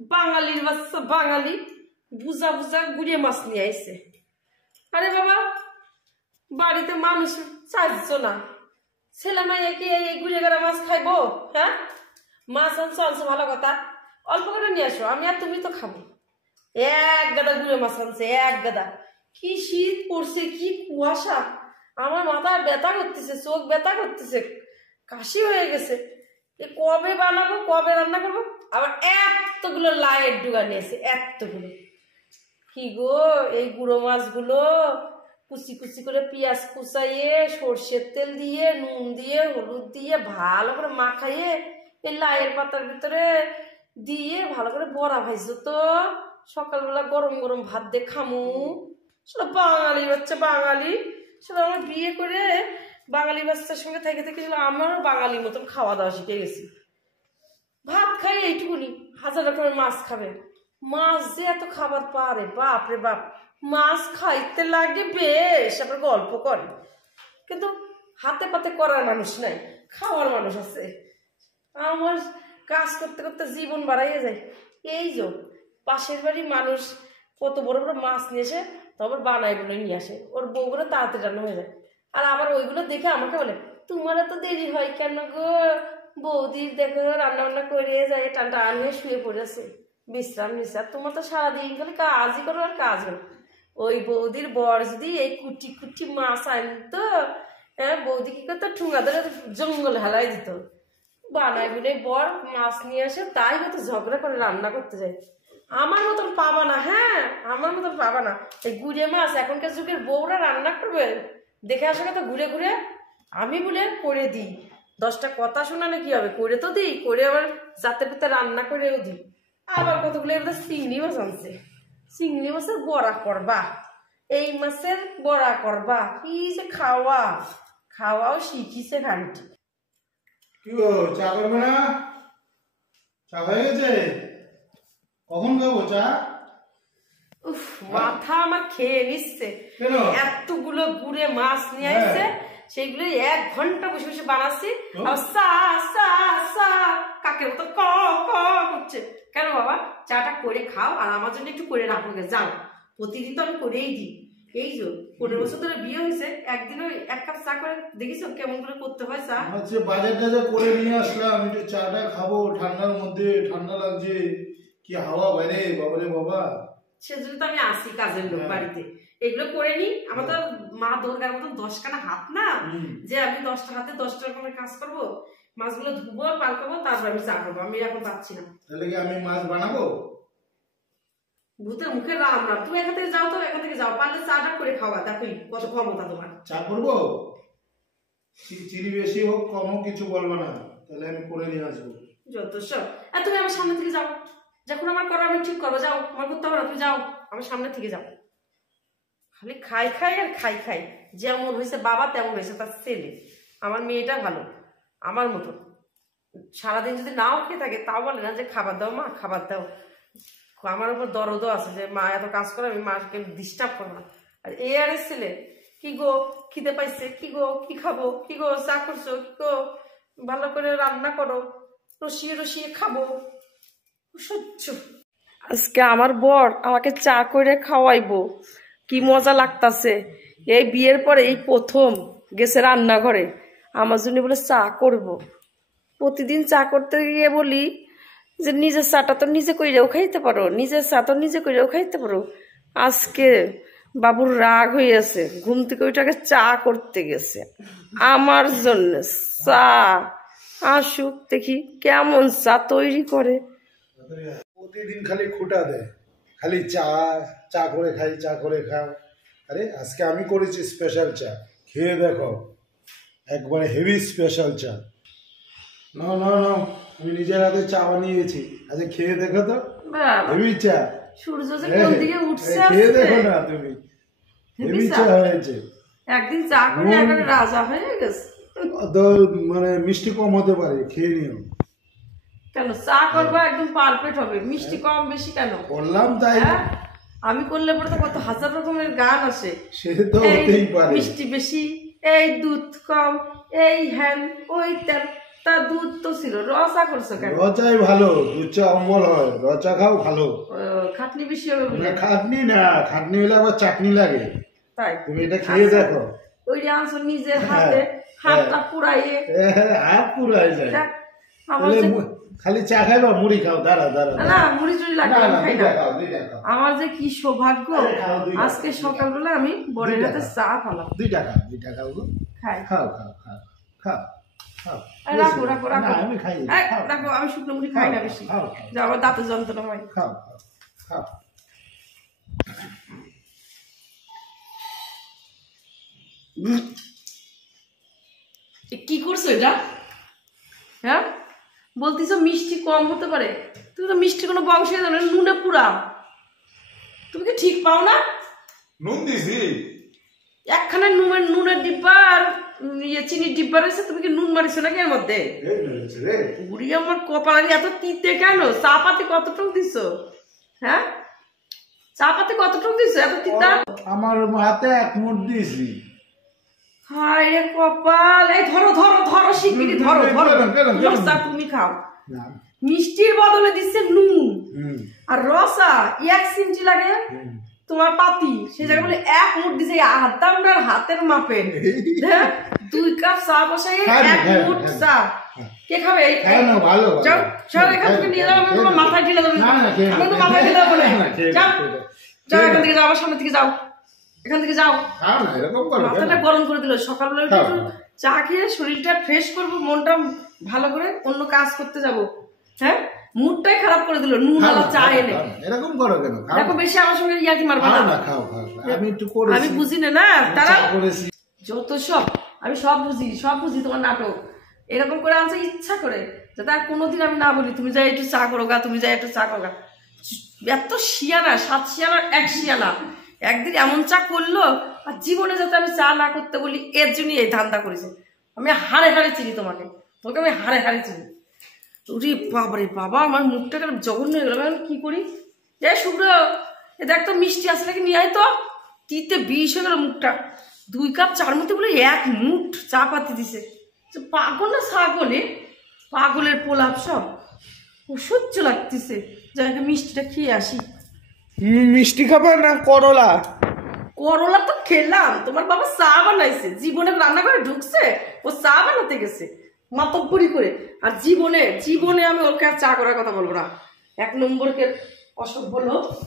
বাঙালির বাচ্চা বাঙালি বুঝা বুঝা গুড়িয়ে মাছ নিয়ে আইছে। আরে বাবা, বাড়িতে মানুষ চাইছো না, ছেলে মেয়ে কি এই গুড়িয়ে গেলা মাছ খাইবো? হ্যাঁ, মাছ আনছো আনছো ভালো কথা, অল্প করে নিয়ে আসো, আমি আর তুমি তো খাবো। এক গাদা গুড়ে মাছ আনছে, এক গাদা। কি শীত পড়ছে, কি কুয়াশা, আমার মাথা ব্যথা করতেছে, চোখ ব্যথা করতেছে, কাশি হয়ে গেছে। কবে বানাবো, কবে রান্না করবো? আবার এতগুলো লাইট ডুগা নিয়েছে, এতগুলো। কি গো, এই গুঁড়ো মাছগুলো কুচি কুচি করে পেঁয়াজ কুচাইয়ে সর্ষের তেল দিয়ে নুন দিয়ে হলুদ দিয়ে ভালো করে মাখাইয়ে এই লাইয়ের পাতার ভিতরে দিয়ে ভালো করে বড়া ভাইছো তো, সকালবেলা গরম গরম ভাত দিয়ে খামু। সেটা বাঙালি বাচ্চা বাঙালি, সেটা আমার বিয়ে করে বাঙালি বাচ্চার সঙ্গে থেকে থেকে আমারও বাঙালির মতন খাওয়া দাওয়া শিখে গেছি। ভাত খাই এইটুকুনি, হাজার রকমের মাছ খাবে। মাছ যে এত খাবার পারে, বাপ রে বাপ। মাছ খাইতে লাগে বেশ, আবার গল্প করে, কিন্তু হাতে পাতে করার মানুষ নাই, খাওয়ার মানুষ আছে। আমার কাজ করতে করতে জীবন বাড়াইয়ে যায়। এই যে পাশের বাড়ি মানুষ কত বড় বড় মাছ নিয়ে এসে তারপর বানাই বলে নিয়ে আসে, ওর বউগুলো তাড়াতাড়ি রান্না হয়ে যায়। আর আবার ওইগুলো দেখে আমাকে বলে, তোমার তো দেরি হয় কেন গো, বৌদির দেখো রান্না বান্না করে যায়, টানটা আনিয়ে শুয়ে পড়েছে, বিশ্রাম নিচ্ছে, আর তোমার তো সারাদিন খালি কাজই করো আর কাজ করো। ওই বৌদির বর যদি এই কুটি কুটি মাছ আনতো, হ্যাঁ, বৌদি কি করতো, ঠুঙা ধরে জঙ্গল হেলাই দিত। বানাই বুনে বর মাছ নিয়ে আসে, তাই হয়তো ঝগড়া করে রান্না করতে যায়। আমার মতন পাবা না, হ্যাঁ, আমার মতন পাবা না। এই গুড়ে মাছ এখনকার যুগের বউরা রান্না করবে, দেখে আসে তো ঘুরে ঘুরে। আমি বলে করে দিই, 10টা কথা শোনালে কি হবে, করে তো দিই, করে আবার জাতের পিতা রান্না করেও দিই। আবার কতগুলো এবার চিংড়ি মাছ আনছে, চিংড়ি মাছের বড়া করবা, এই মাছের বড়া করবা, কি যে খাওয়া, খাওয়াও শিখিছে ঘান্টি। কি গো, চা করবে না? চা হয়ে গেছে? কখন খাবো চা? উফ, মাথা আমার খেয়ে নিচ্ছে। এতগুলো গুড়ে মাছ নিয়ে আসছে, সেইগুলো 1 ঘন্টা বসে বসে বানাচ্ছি, আর সা সা সা কাকের মতো ক ক করছে। কেন বাবা, চাটা করে খাও আর আমার জন্য একটু করে রাখো, যাও। প্রতিদিন তো আমি করেই দিই। এই যে 15 বছর ধরে বিয়ে হয়েছে, একদিনও 1 কাপ চা করে দেখিস কেমন করে করতে হয় চা? আচ্ছা, বাজার টাজার করে নিয়ে আসলাম, একটু চাটা খাবো, ঠান্ডার মধ্যে, ঠান্ডা লাগছে, কি হাওয়া বাইরে, বাবারে বাবা। সেজন্য তো আমি আসি কাজের লোক বাড়িতে, এগুলো করে নি। আমার তো মা দুর্গার মতন 10খানা হাত না, যে আমি 10টা হাতে 10টা রকমের কাজ করবো। মাছগুলো ধুবো, পাল্টাবো, তারপর আমি চা করবো। আমি এখন পাচ্ছি না। তাহলে কি আমি মাছ বানাবো? ভূতের মুখে রাম রাম। তুমি এখান থেকে যাও, তো এখান থেকে যাও, পারলে চাটা করে খাওয়া, দেখো কত ক্ষমতা তোমার। চা করবো, চিনি বেশি হোক কম হোক কিছু বলবো না, তাহলে আমি করে নিয়ে আসবো। যত সব। আর তুমি আমার সামনে থেকে যাও, যখন আমার করো আমি ঠিক করবো, যাও, আমার করতে হবে না, তুমি যাও, আমার সামনে থেকে যাও। খালি খাই খাই আর খাই খাই, যেমন হয়েছে বাবা তেমন হয়েছে তার ছেলে। আমার মেয়েটা ভালো, আমার মতো সারাদিন যদি নাও খেয়ে থাকে, তাও বলে না যে খাবার দাও মা, খাবার দাও। আমার উপর দরদও আছে যে মা এত কাজ করে, আমি মাকে ডিস্টার্ব করবো না। আর এ আর ছেলে, কি গো খিদে পাইছে, কি গো কি খাবো, কি গো চা করছো, কি গো ভালো করে রান্না করো, রসিয়ে রসিয়ে খাবো, সহ্য। আজকে আমার বর আমাকে চা করে খাওয়াইবো, কি মজা লাগতাছে। এই বিয়ের পরে এই প্রথম গেছে রান্নাঘরে, আমার জন্য বলে চা করব। প্রতিদিন চা করতে গিয়ে বলি যে নিজের চাটা তো নিজে কইরেও খাইতে পারো, নিজের চা তো নিজে কইরেও খাইতে পারো। আজকে বাবুর রাগ হইয়াছে, ঘুম থেকে ওইটাকে চা করতে গেছে আমার জন্য। চা আসুক দেখি কেমন চা তৈরি করে। প্রতিদিন খালি খুঁটা দেয়, খালি চা, চা করে খাই, চা করে খাও। আরে আজকে আমি করেছি স্পেশাল চা, খেয়ে দেখো, একবারে হেভি স্পেশাল চা। না না না, আমি নিজের হাতে চা বানিয়েছি, আজকে খেয়ে দেখো তো, হেভি চা। সূর্য যে কোন দিকে উঠছে, খেয়ে দেখো না তুমি, হেভি চা হয়েছে। একদিন চা করে একেবারে রাজা হয়ে গেছে। মানে মিষ্টি কম হতে পারে, খেয়ে নিও। কেন চা করবো একদম পারফেক্ট হবে, মিষ্টি কম বেশি কেন বললাম তাই। আমি করলে পরে তো কত হাজার রকমের গান আসে, সে তো হতেই পারে, মিষ্টি বেশি, এই দুধ কম, এই হ্যান ওই তেল, তা দুধ তো ছিল, রচা করছো কেন? রচাই ভালো, দুধ চা অম্বল হয়, রচা খাও ভালো। খাটনি বেশি হবে বলে? খাটনি না, খাটনি হলে আবার চাটনি লাগে। তাই তুমি এটা খেয়ে দেখো। ওই যে আনছো নিজের হাতে, হাতটা পুরাইয়ে। হাত পুরাই যায়। আমার খালি চা খাইবা, মুড়ি খাও। দাঁড়া দাঁড়া, না মুড়ি চুড়ি লাগে না, খাই না। আমার যে কি সৌভাগ্য, আজকে সকালবেলা আমি বরের হাতে চা পেলাম। 2 টাকা খাই। খাও খাও খাও খাও খাও। রাখো রাখো রাখো, আমি খাই। রাখো, আমি শুকনো মুড়ি খাই না বেশি, যা আমার দাঁতের যন্ত্রণা হয়। খাও খাও। কি করছো এটা? হ্যাঁ, বলতেছো মিষ্টি কম হতে পারে, তুমি তো মিষ্টি কোনো বংশে জানো না, নুনে পুরা। তুমি কি ঠিক পাও না? নুন দিছি একখানা নুনের ডিব্বা আর চিনির ডিব্বা রয়েছে, তুমি কি নুন মারিছো নাকি এর মধ্যে? বুড়ি আমার কপাল, এত তিতে কেন? চা পাতি কতটুকু দিছো? হ্যাঁ, চা পাতি কতটুকু দিছো এত তিতা? আমার হাতে 1 মুঠ দিয়েছি। হায় রে কপাল, এই ধরো ধরো ধরো, শিগগিরই ধরো ধরো, রসা তুমি খাও। মিষ্টির বদলে দিচ্ছে নুন আর রসা, 1 চিমটি লাগে তোমার পাতি, সে জায়গায় বলে 1 মুঠ দিছে। আদামরার হাতের মাপের 2 কাপ চা বসাই 1 মুঠ চা। কে খাবে? যাও যাও, এখান থেকে নিয়ে যাও, আমি তোমার মাথায় ঢেলে দেবো। আমি তো মাথায় ঢেলে দেবো না। যাও যাও, এখান থেকে যাও, আমার সামনে থেকে যাও, এখান থেকে যাও। মাথাটা গরম করে দিল। সকালবেলা একটু চা খেয়ে শরীরটা ফ্রেশ করবো, মনটা ভালো করে অন্য কাজ করতে যাবো। হ্যাঁ, মুডটাই খারাপ করে দিল নুন আলা চা এনে। এরকম করো কেন? দেখো বেশি আমার সঙ্গে ইয়ার্কি মারবা না। আমি বুঝি না তারা যত সব, আমি সব বুঝি তোমার নাটক। এরকম করে আনছে ইচ্ছা করে, যাতে আর কোনোদিন আমি না বলি তুমি যাই একটু চা করো গা, তুমি যাই একটু চা করো গা। এত শিয়ানা, 7 শিয়ানা 1 শিয়ানা। একদিন এমন চা করলো, আর জীবনে যাতে আমি চা না করতে বলি, এর জন্যই এই ধান্দা করেছে। আমি হাড়ে হাড়ে চিনি তোমাকে, তোকে আমি হাড়ে হাড়ে চিনি। ওরে বাবারে বাবা, আমার মুখটা কেন জঘন্য হয়ে গেল। আমি কি করি? এ শুভ্র, এ দেখ তো মিষ্টি আছে নাকি, নিয়ে আয় তো। তিতে বিষ হয়ে গেল মুখটা। 2 কাপ চার মধ্যে বলে 1 মুঠ চা পাতি দিছে। পাগল না ছাগলে? পাগলের পোলাপ সব, অসহ্য লাগতেছে। যাই মিষ্টিটা খেয়ে আসি। মিষ্টি খাবা না করলা? করলা তো খেলাম, তোমার বাবা চা বানাইছে। জীবনে রান্না করে ঢুকছে, ও চা বানাতে গেছে মাতব্বরি করে। আর জীবনে আমি ওকে চা করার কথা বলবো না। 1 নম্বরকে অসভ্য লোক।